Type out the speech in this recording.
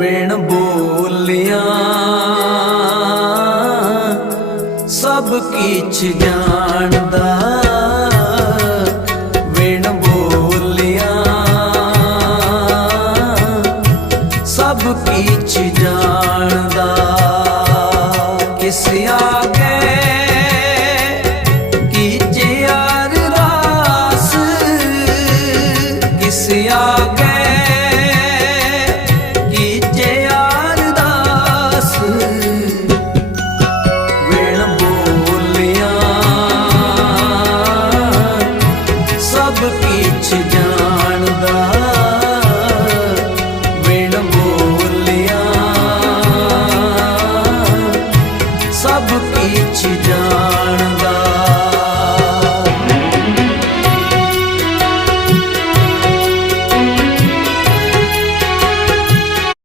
ਵੇਣ ਬੋਲੀਆਂ ਸਭ ਕੀ ਕੀਛ ਜਾਣਦਾ ਵੇਣ ਬੋਲੀਆਂ ਸਭ ਕੀਛ ਜਾਣਦਾ ਕਿਸਿਆ ਕੀ ਜਿਆ ਰਾਸ ਕਿਸਿਆ to